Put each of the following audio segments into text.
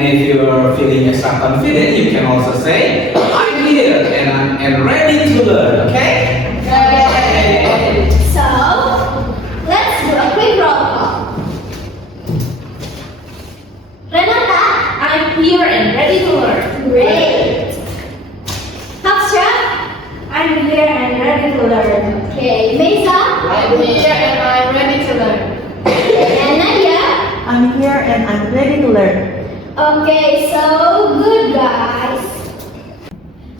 And if you are feeling extra confident, you can also say, I'm here and ready to learn, okay? Okay. So, let's do a quick roll call. Renata, I'm here and ready to learn. great. Hafsha, I'm here and ready to learn. okay. Mesa, I'm here and I'm ready to learn. and Nadia. I'm here and I'm ready to learn. Okay, so good guys.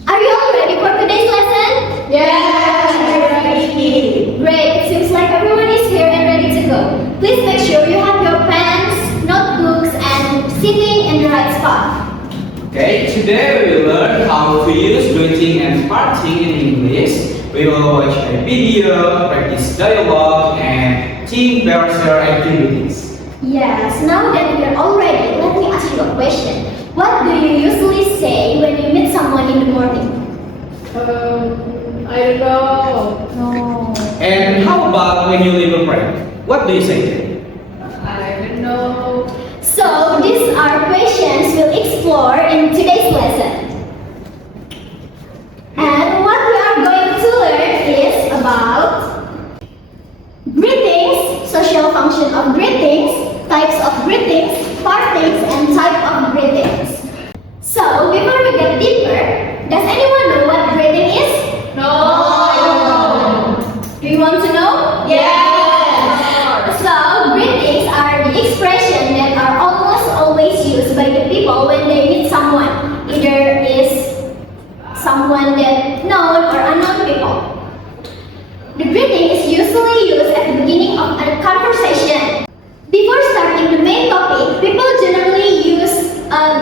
Are you all ready for today's lesson? Yes, I'm ready. Great, it seems like everyone is here and ready to go. Please make sure you have your pens, notebooks, and sitting in the right spot. Okay, today we will learn how to use greeting and parting in English. We will watch a video, practice dialogue, and team versus activities. Yes, now that we are all ready, let me ask you a question. What do you usually say when you meet someone in the morning? I don't know. No. And how about when you leave a friend? What do you say? I don't know. So, these are questions we'll explore in today's lesson. And what we are going to learn is about greetings, social function of greetings, types of greetings, partings, and type of greetings. So, before we get deeper, does anyone know what greeting is? No. Do you want to know? Yes. So, greetings are the expression that are almost always used by the people when they meet someone. Either is someone that known or unknown people. The greeting is usually used at the beginning of a conversation. Before starting the main topic, people generally use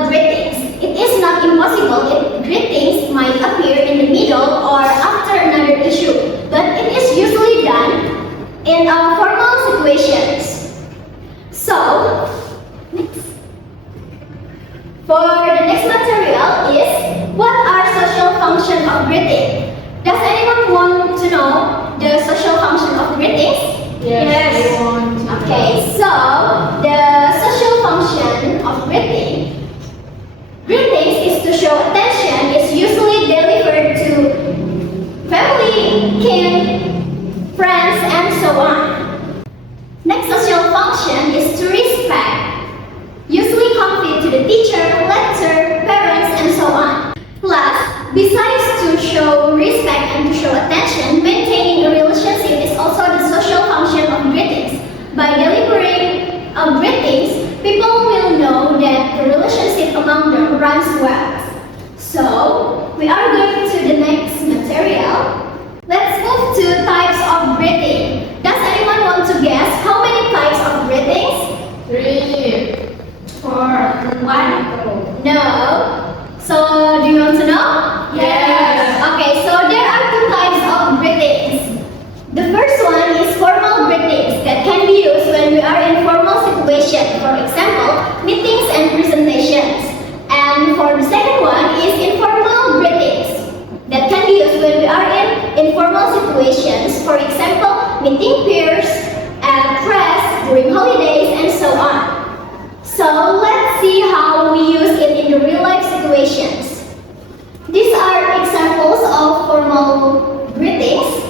greetings. It is not impossible if greetings might appear in the middle or after another issue, but it is usually done in formal situations. So, for the next material is, what are social function of greeting? Does anyone want to know the social function of greetings? Yes. Okay, so the social function of greetings is to show attention, is usually delivered to family, kin, friends, and so on. Next social function is to respect, usually conveyed to the teacher, lecturer, parents, and so on. Plus, besides to show respect and to show attention, maintaining a relationship is also the social function of greetings. By delivering greetings, people will know that the relationship among them runs well. So, we are going to the next material. Let's move to types of greeting. Does anyone want to guess how many types of greetings? 3, 4, 1. No. So, do you want to know? Yes. Okay, so there are two types of greetings. The first one is formal greetings that can be used when we are in formal situations, for example, meetings and presentations. And for the second one is informal greetings that can be used when we are in informal situations, for example, meeting peers, press, during holidays, and so on. So let's see how we use it in the real life situations. These are examples of formal greetings.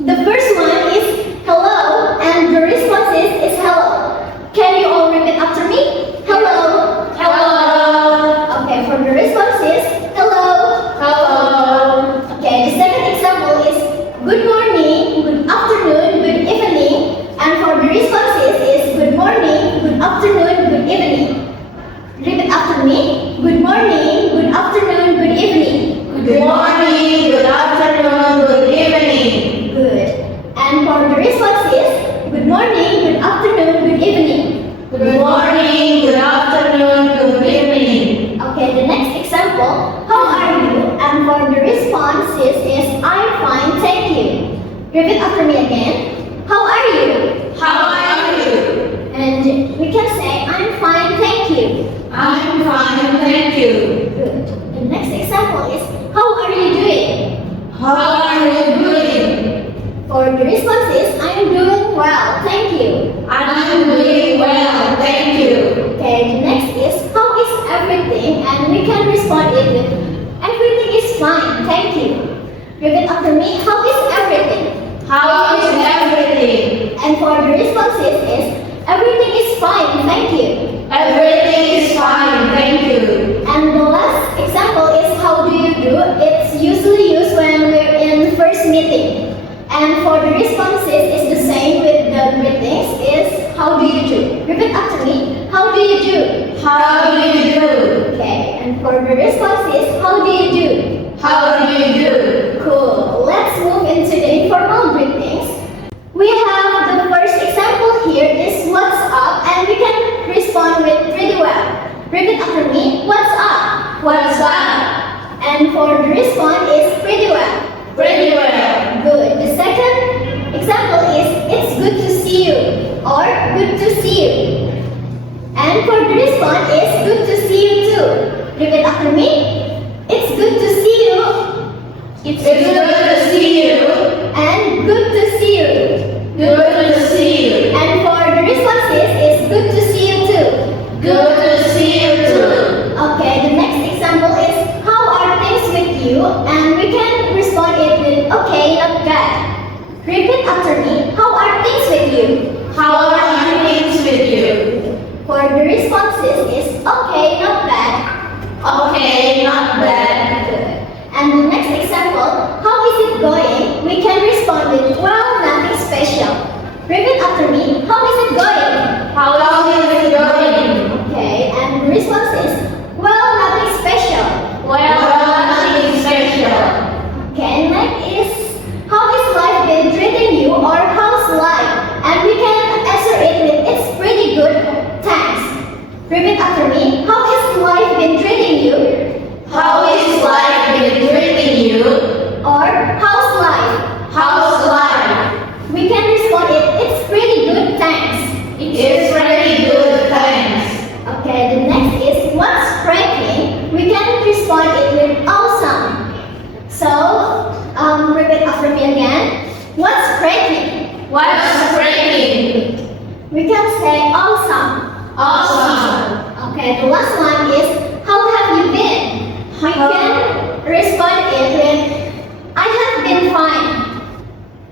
The first one is hello, and the response is hello. Can you all repeat after me? Hello. Hello. Okay, for the response is hello. Hello. Okay, the second example is good morning, good afternoon, good evening. And for the responses is good morning, good afternoon, good evening. Repeat after me. Good morning, good afternoon, good evening. Good morning, good afternoon, good evening. Good. And for the responses, good morning, good afternoon, good evening. Good morning, good afternoon, good evening. Okay, the next example, how are you? And for the responses is I'm fine, thank you. Repeat after me again. How are you? How are you? And we can say I'm fine, thank you. I'm fine, thank you. Good. The next example is how are you doing? How are you doing? For the responses, I'm doing well, thank you. I'm doing well, thank you. Okay, the next is Repeat after me. How is everything? How is everything? And for the responses is everything is fine, thank you. Everything is fine, thank you. And the last example is how do you do? It's usually used when we're in first meeting. And for the responses is the same with the greetings is how do you do? Repeat after me. How do you do? How do you do? Okay. And for the responses, how do you do? How do you do? Cool. Let's move into the informal greetings. We have the first example here is what's up and we can respond with pretty well. Repeat after me. What's up? What's up? And for the response is pretty well. Pretty well. Good. The second example is it's good to see you or good to see you. And for the response is good to see you too. Repeat after me. It's good to see you. It's good to see you. And good to see you. Good to see you. And for the responses is good to see you too. Good to see you too. Okay, the next example is how are things with you? And we can respond it with okay, not bad. Repeat after me. How are things with you? How are things with you? For the responses is okay, not bad. Okay, not bad. Good. And the next example, how is it going? We can respond with well, nothing special. Repeat after me. How is it going? How is it going? Okay, and the response is well, nothing special. Well, nothing special. Okay, next is how is life been treating you or how's life? And we can answer it with it's pretty good, thanks. Repeat after me. How is life been treating you? How is life been treating you? Or how's life? How's life? We can respond it it's pretty good, thanks. It's pretty good, thanks. Okay, the next is what's cracking? We can respond it with awesome. So, repeat after me again. What's cracking? What's cracking? We can say awesome. Awesome. Okay, the last one is how have you been? We can respond it with I have been fine.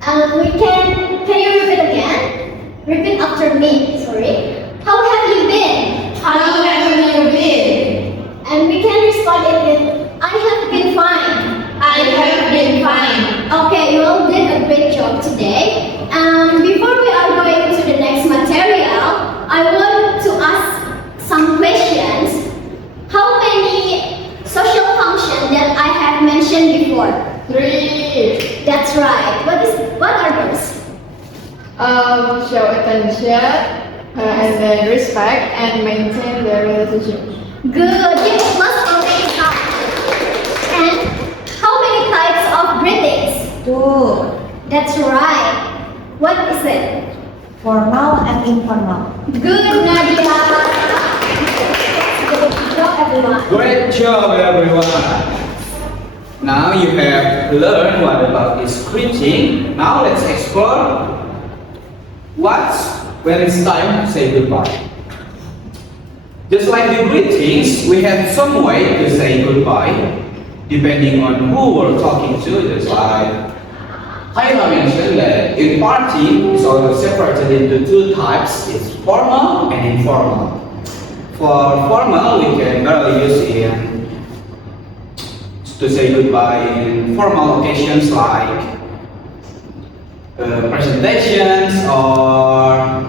Can you repeat again? Repeat after me, sorry. How have you been? How have you been? And we can respond it with I have been fine. I have been fine. Okay, you all did a great job today. Before we are going to the next material, I want to ask some questions. How many social functions that I have mentioned before? 3. That's right. What are those? Show attention, and then respect, and maintain the relationship. Good. Give plus for many types. And how many types of greetings? 2. That's right. What is it? Formal and informal. Good, Nadia. Good job, everyone. Great job, everyone. Now you have learned what about is greeting. Now let's explore what's when it's time to say goodbye. Just like the greetings, we have some way to say goodbye depending on who we're talking to. Just like Kayla mentioned that in party is also separated into 2 types. It's formal and informal. For formal, we can barely use it to say goodbye in formal occasions like presentations or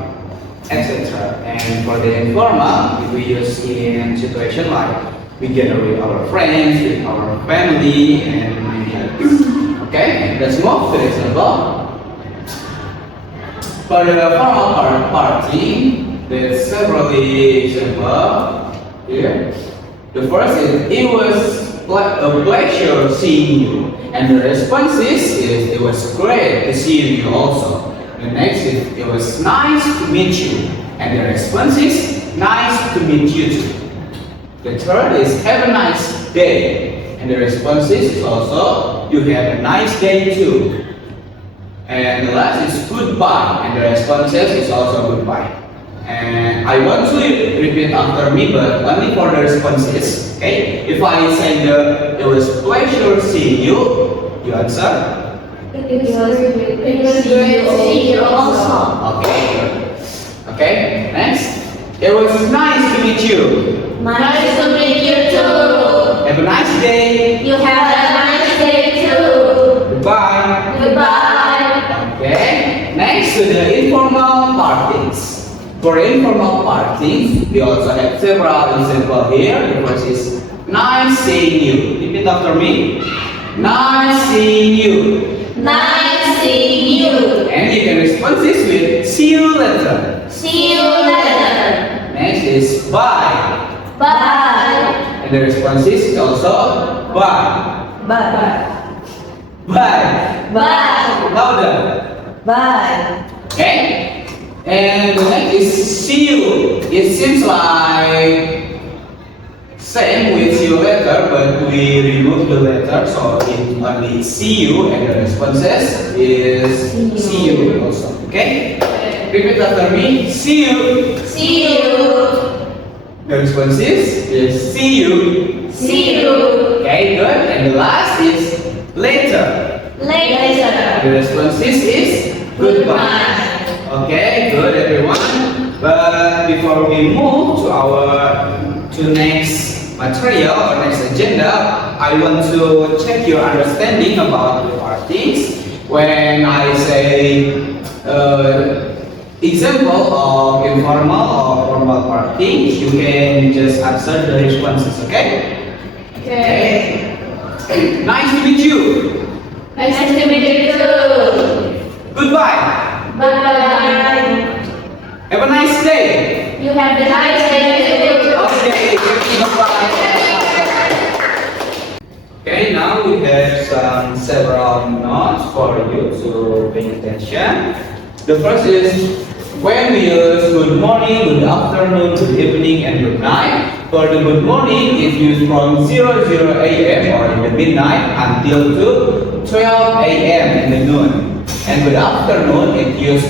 etc. And for the informal, if we use in situation like we gather with our friends, with our family, and many others. Okay, let's move to the example. For the formal party, there's several examples here. The first is it was a pleasure seeing you, and the response is it was great to see you also. The next is it was nice to meet you, and the response is nice to meet you too. The third is have a nice day, and the response is also you have a nice day too. And the last is goodbye, and the response is also goodbye. And I want to repeat after me, but only for the responses. Okay? If I say it was pleasure seeing you, You answer? It was great to see you also. Okay, good. Okay, next. It was nice to meet you. Nice to meet you too. Have a nice day. You have a nice day too. Goodbye. Goodbye. Okay, next to the informal partings. For informal partings, we also have several examples here. The first is nice seeing you. Repeat after me. Nice seeing you. Nice seeing you. And you can respond this with see you later. See you later. Next is bye. Bye. And the response is also bye. Bye. Bye. Bye. Louder. Bye. Okay. And the next is see you. It seems like same with see you later, but we remove the letter, so it only see you, and the responses is see you also. Okay. Repeat after me. See you. See you. The response is see you. See you. Okay, good. And the last is later. Later. The response is goodbye. Okay, good everyone. But before we move to next material or next agenda, I want to check your understanding about the partings. When I say example of informal or formal partings, you can just answer the responses. Okay? Okay. Nice to meet you. Nice to meet you too. Goodbye. Bye. Have a nice day. You have a nice day too. Okay, goodbye. Okay, now we have several notes for you to pay attention. The first is when we use good morning, good afternoon, good evening, and good night. For the good morning, it's used from 00 a.m. or in the midnight until to 12 a.m. in the noon. And good afternoon, it's used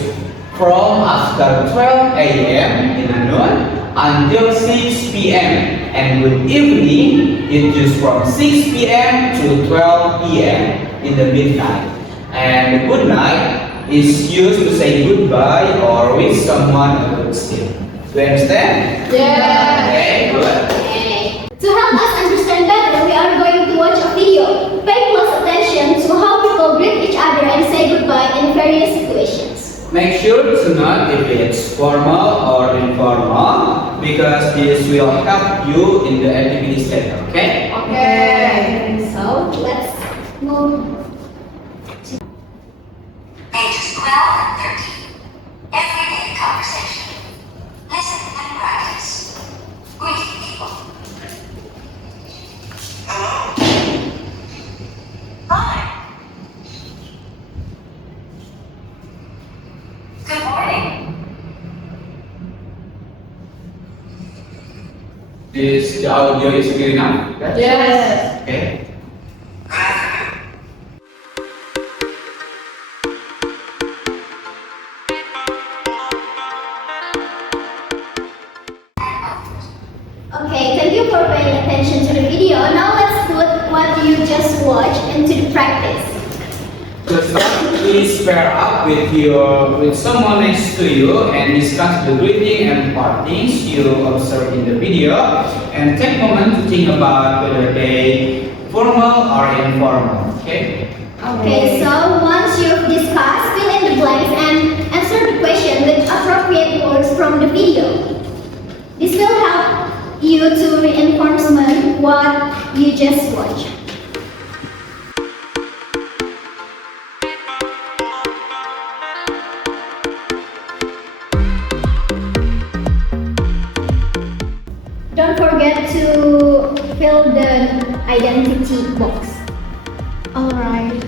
from after 12 a.m. in the noon until 6 p.m. And good evening, it's used from 6 p.m. to 12 p.m. in the midnight. And good night is used to say goodbye or wish someone a good sleep. Do you understand? Yeah. Okay, good. To help us understand better, we are going to watch a video. Pay close attention to how people greet each other and say goodbye in various situations. Make sure to note if it's formal or informal because this will help you in the activity center, okay? Okay. So, let's move. Pages 12 and 13. Everyday conversation. Listen and practice. Greeting people. Hello. Hi. Good morning. Is the audio is clear enough? Yes. Okay. Okay, thank you for paying attention to the video. Now let's put what you just watched into the practice. Just please pair up with someone next to you and discuss the greeting and partings you observed in the video and take a moment to think about whether they formal or informal. Okay? Okay, so once you've discussed, fill in the blanks and answer the question with appropriate words from the video. This will help you to reinforce what you just watched. Don't forget to fill the identity box. Alright.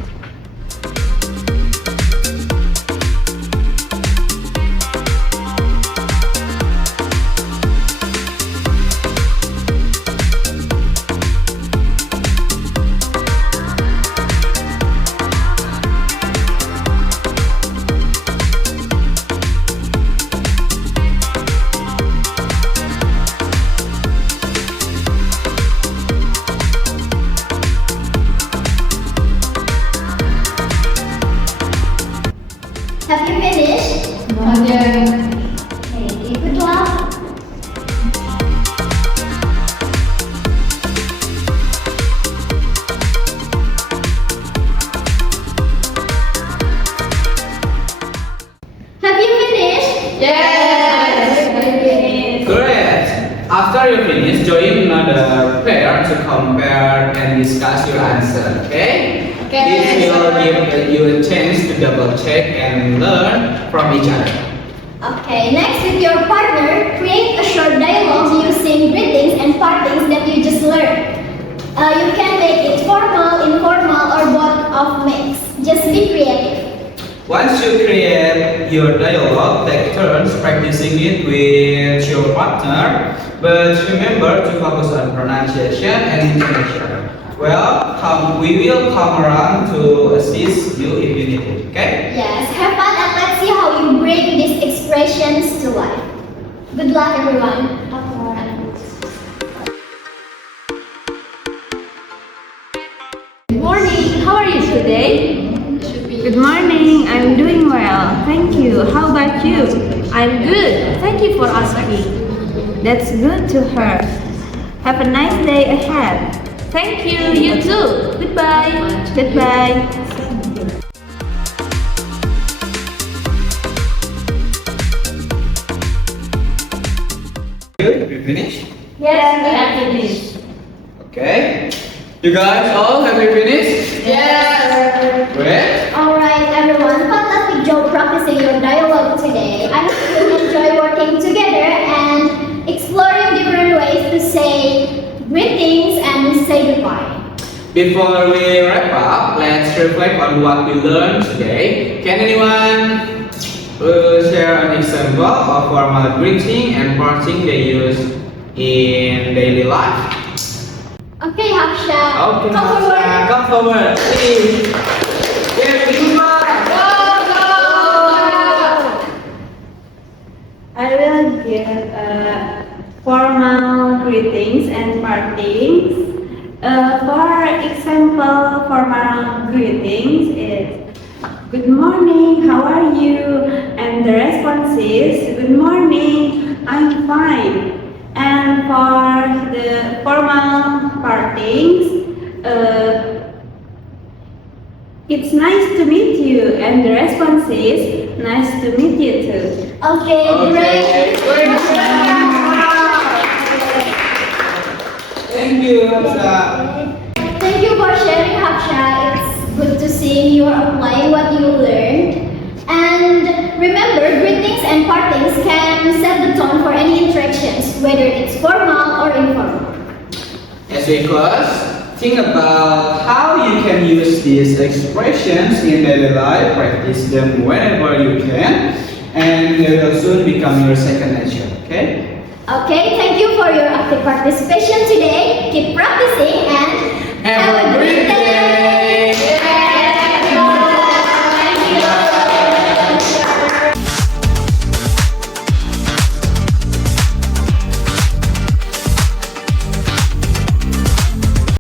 after you finish, join another pair to compare and discuss your answer. Okay? Okay. This will give you a chance to double check and learn from each other. Okay, next with your partner, create a short dialogue using greetings and partings that you just learned. You can make it formal, informal, or both of mix. Just be creative. Once you create your dialogue, take turns practicing it with your partner, but remember to focus on pronunciation and intonation. Well, we will come around to assist you if you need it, okay? Yes, have fun and let's see how you bring these expressions to life. Good luck, everyone. Good morning. How are you today? Good morning. I'm doing well. Thank you. How about you? I'm good. Thank you for asking. That's good to hear. Have a nice day ahead. Thank you. You too. Goodbye. Goodbye. Good, we finished? Yes, we have finished. Okay. You guys all have you finished? Yes. Great. Alright, everyone. Fantastic job practicing your dialogue today. I hope you enjoy working together and exploring different ways to say greetings and say goodbye. Before we wrap up, let's reflect on what we learned today. Can anyone share an example of formal greeting and parting they use in daily life? Okay, Haksha. Okay, Come forward. come forward, please. Yes, goodbye. I will give formal greetings and partings. For example, formal greetings is good morning, how are you? And the response is good morning, I'm fine. And for the formal partings, it's nice to meet you. And the response is nice to meet you too. Okay, great. Thank you, Hamza. Thank you for sharing, Haksha. It's good to see you are applying what you learned. And remember, greetings and partings can set the tone for any interactions, whether it's formal or informal. As we close, think about how you can use these expressions in daily life. Practice them whenever you can, and they will soon become your second nature. Okay? Okay, thank you for your active participation today. Keep practicing and